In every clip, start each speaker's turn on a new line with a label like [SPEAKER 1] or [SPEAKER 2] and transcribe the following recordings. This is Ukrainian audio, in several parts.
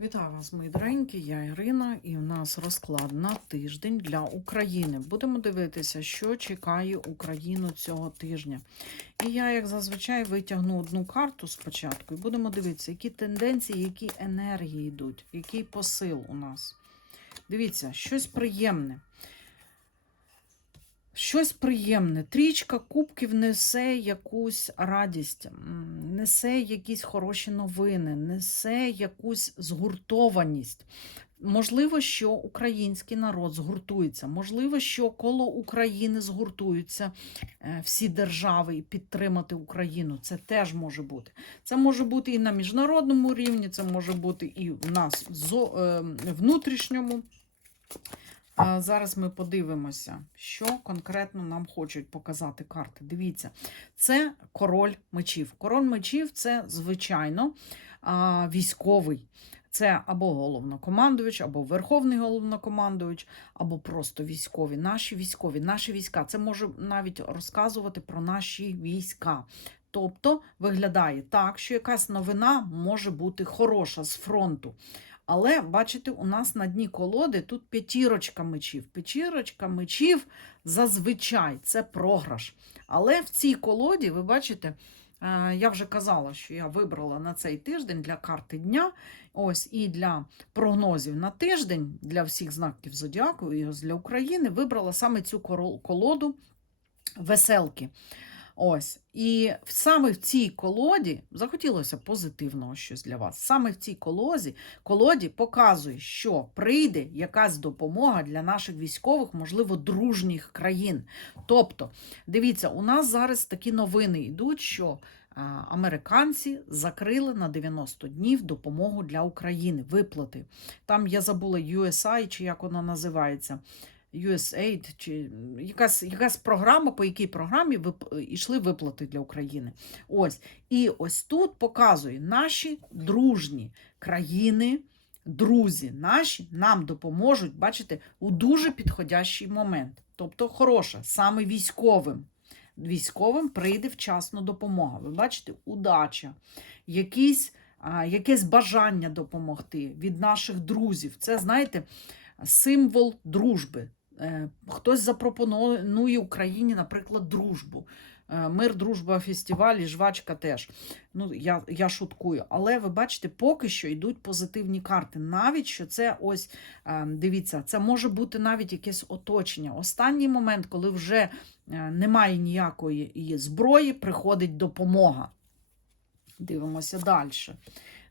[SPEAKER 1] Вітаю вас, мої доренькі, я Ірина, і в нас розклад на тиждень для України. Будемо дивитися, що чекає Україну цього тижня. І я, як зазвичай, витягну одну карту спочатку, і будемо дивитися, які тенденції, які енергії йдуть, який посил у нас. Дивіться, щось приємне. Щось приємне. Трічка кубків несе якусь радість, несе якісь хороші новини, несе якусь згуртованість. Можливо, що український народ згуртується, можливо, що коло України згуртуються е, всі держави і підтримати Україну. Це теж може бути. Це може бути і на міжнародному рівні, це може бути і в нас е, внутрішньому. Зараз ми подивимося, що конкретно нам хочуть показати карти. Дивіться, це король мечів. Король мечів це, звичайно, військовий. Це або головнокомандувач, або верховний головнокомандувач, або просто військові. Наші військові, наші війська. Це може навіть розказувати про наші війська. Тобто виглядає так, що якась новина може бути хороша з фронту. Але, бачите, у нас на дні колоди тут п'ятірочка мечів. П'ятірочка мечів зазвичай це програш. Але в цій колоді, ви бачите, е, я вже казала, що я вибрала на цей тиждень для карти дня. Ось і для прогнозів на тиждень для всіх знаків зодіаку, і для України вибрала саме цю колоду веселки. Ось. І саме в цій колоді захотілося позитивного щось для вас. Саме в цій колозі, колоді показує, що прийде якась допомога для наших військових, можливо, дружніх країн. Тобто, дивіться, у нас зараз такі новини йдуть, що американці закрили на 90 днів допомогу для України, виплати. Там я забула USI, чи як воно називається. USAID, чи якась, якась програма, по якій програмі вип... йшли виплати для України. Ось. І ось тут показує наші дружні країни, друзі наші нам допоможуть, бачите, у дуже підходящий момент. Тобто хороша, саме військовим. Військовим прийде вчасно допомога. Ви бачите, удача, якісь, якесь бажання допомогти від наших друзів. Це, знаєте, символ дружби. Е, Хтось запропонує Україні, наприклад, дружбу. Е, Мир, дружба, фестиваль, і жвачка теж. Ну, я, я шуткую. Але ви бачите, поки що йдуть позитивні карти. Навіть що це ось, е, дивіться, це може бути навіть якесь оточення. Останній момент, коли вже немає ніякої зброї, приходить допомога. Дивимося далі.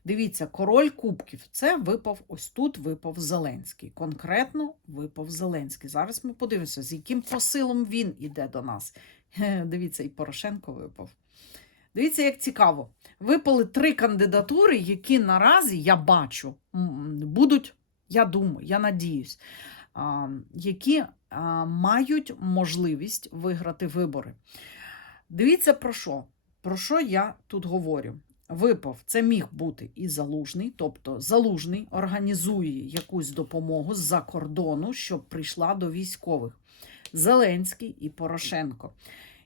[SPEAKER 1] Дивіться, король кубків. Це випав ось тут випав Зеленський. Конкретно випав Зеленський. Зараз ми подивимося, з яким посилом він іде до нас. Дивіться, і Порошенко випав. Дивіться, як цікаво. Випали три кандидатури, які наразі я бачу, будуть, я думаю, я надіюсь, які мають можливість виграти вибори. Дивіться про що? Про що я тут говорю? Випав, це міг бути і залужний, тобто залужний організує якусь допомогу з-за кордону, щоб прийшла до військових. Зеленський і Порошенко.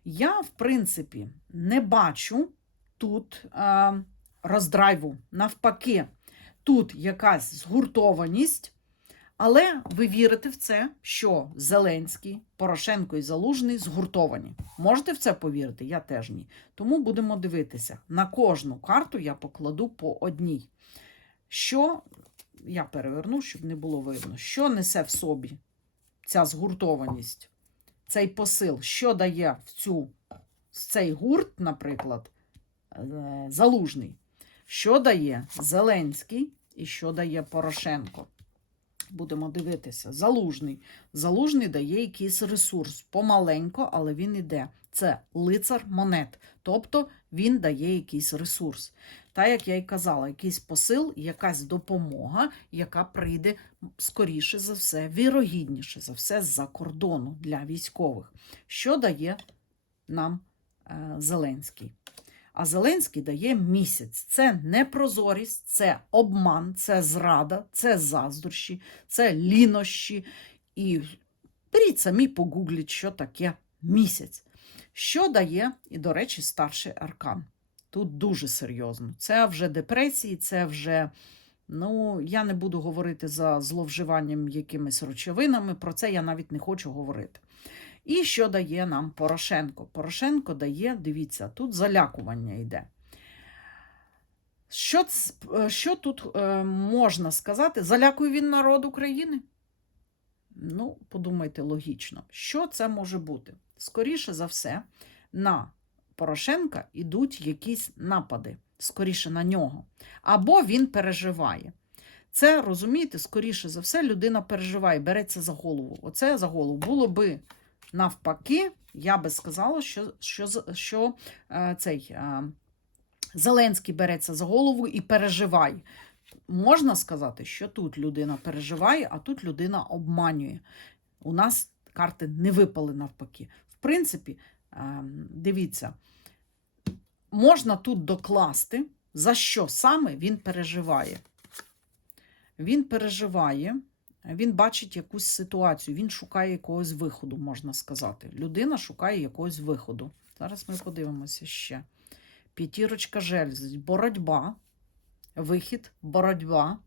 [SPEAKER 1] Я, в принципі, не бачу тут роздрайву. Навпаки, тут якась згуртованість, але ви вірите в це, що Зеленський, Порошенко і Залужний згуртовані. Можете в це повірити? Я теж ні. Тому будемо дивитися. На кожну карту я покладу по одній. Що я переверну, щоб не було видно, що несе в собі ця згуртованість, цей посил, що дає в цю, цей гурт, наприклад, е, Залужний, що дає Зеленський і що дає Порошенко. Будемо дивитися. Залужний. Залужний дає якийсь ресурс. Помаленько, але він іде. Це лицар монет. Тобто він дає якийсь ресурс. Та, як я й казала, якийсь посил, якась допомога, яка прийде скоріше за все, вірогідніше за все, з-за кордону для військових. Що дає нам е, Зеленський? А Зеленський дає місяць. Це непрозорість, це обман, це зрада, це заздрощі, це лінощі. І беріть самі погугліть, що таке місяць. Що дає, і, до речі, старший аркан. Тут дуже серйозно. Це вже депресії, це вже Ну, я не буду говорити за зловживанням якимись речовинами, про це я навіть не хочу говорити. І що дає нам Порошенко? Порошенко дає, дивіться, тут залякування йде. Що, е, що тут е, можна сказати? Залякує він народ України? Ну, подумайте логічно, що це може бути? Скоріше за все, на Порошенка йдуть якісь напади, скоріше на нього. Або він переживає. Це, розумієте, скоріше за все, людина переживає, береться за голову. Оце за голову. Було би навпаки, я би сказала, що, що, що е, цей е, Зеленський береться за голову і переживає. Можна сказати, що тут людина переживає, а тут людина обманює. У нас карти не випали навпаки. В принципі, ем, дивіться, можна тут докласти, за що саме він переживає. Він переживає, він бачить якусь ситуацію, він шукає якогось виходу, можна сказати. Людина шукає якогось виходу. Зараз ми подивимося ще. П'ятірочка жезлів, боротьба, вихід, боротьба.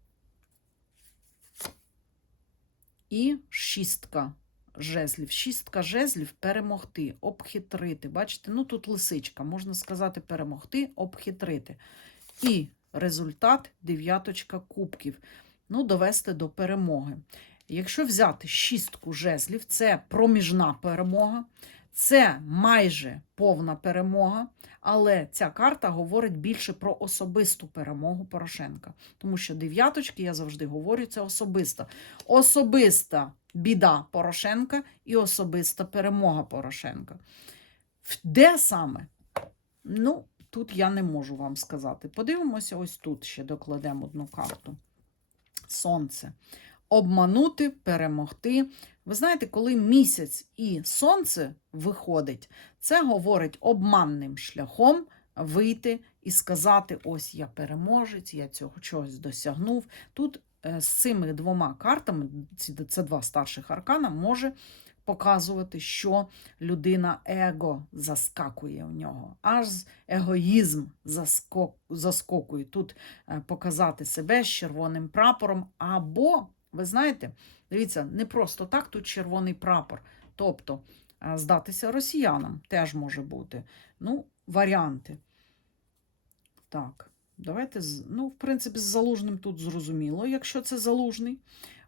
[SPEAKER 1] І шістка жезлів. Шістка жезлів перемогти, обхитрити. Бачите, ну тут лисичка, можна сказати, перемогти, обхитрити. І результат дев'яточка кубків. Ну, довести до перемоги. Якщо взяти шістку жезлів, це проміжна перемога, це майже повна перемога, але ця карта говорить більше про особисту перемогу Порошенка. Тому що дев'яточки, я завжди говорю, це особиста. Особиста біда Порошенка і особиста перемога Порошенка. Де саме? Ну, тут я не можу вам сказати. Подивимося, ось тут ще докладемо одну карту. Сонце. Обманути, перемогти. Ви знаєте, коли місяць і сонце виходить, це говорить обманним шляхом вийти і сказати: ось я переможець, я цього чогось досягнув. Тут е, з цими двома картами, це два старших аркана, може показувати, що людина его заскакує в нього. Аж егоїзм заскокує. Тут е, показати себе з червоним прапором. Або, ви знаєте, дивіться, не просто так тут червоний прапор. Тобто е, здатися росіянам теж може бути. Ну, варіанти. Так, давайте, ну, в принципі, з залужним тут зрозуміло, якщо це залужний.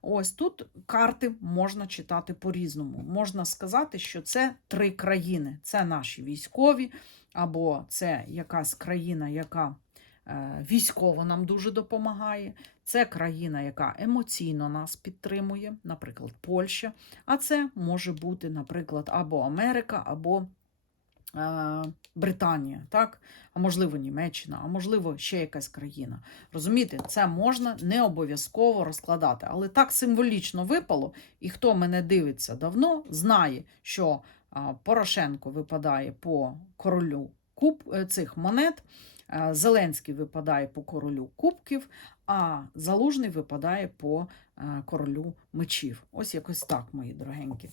[SPEAKER 1] Ось тут карти можна читати по-різному. Можна сказати, що це три країни: це наші військові, або це якась країна, яка е, військово нам дуже допомагає. Це країна, яка емоційно нас підтримує, наприклад, Польща. А це може бути, наприклад, або Америка, або Британія, так? а можливо, Німеччина, а можливо, ще якась країна. Розумієте, це можна не обов'язково розкладати. Але так символічно випало, і хто мене дивиться давно, знає, що Порошенко випадає по королю куб е, цих монет. е, Зеленський випадає по королю кубків, а Залужний випадає по е, королю мечів. Ось якось так, мої дорогенькі.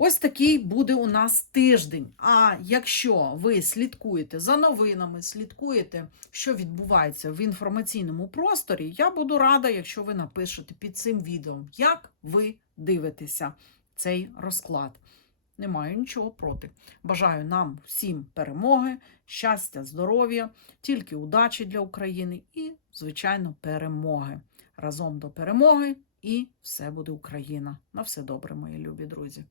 [SPEAKER 1] Ось такий буде у нас тиждень. А якщо ви слідкуєте за новинами, слідкуєте, що відбувається в інформаційному просторі, я буду рада, якщо ви напишете під цим відео, як ви дивитеся цей розклад. Не маю нічого проти. Бажаю нам всім перемоги, щастя, здоров'я, тільки удачі для України і, звичайно, перемоги. Разом до перемоги і все буде Україна. На все добре, мої любі друзі.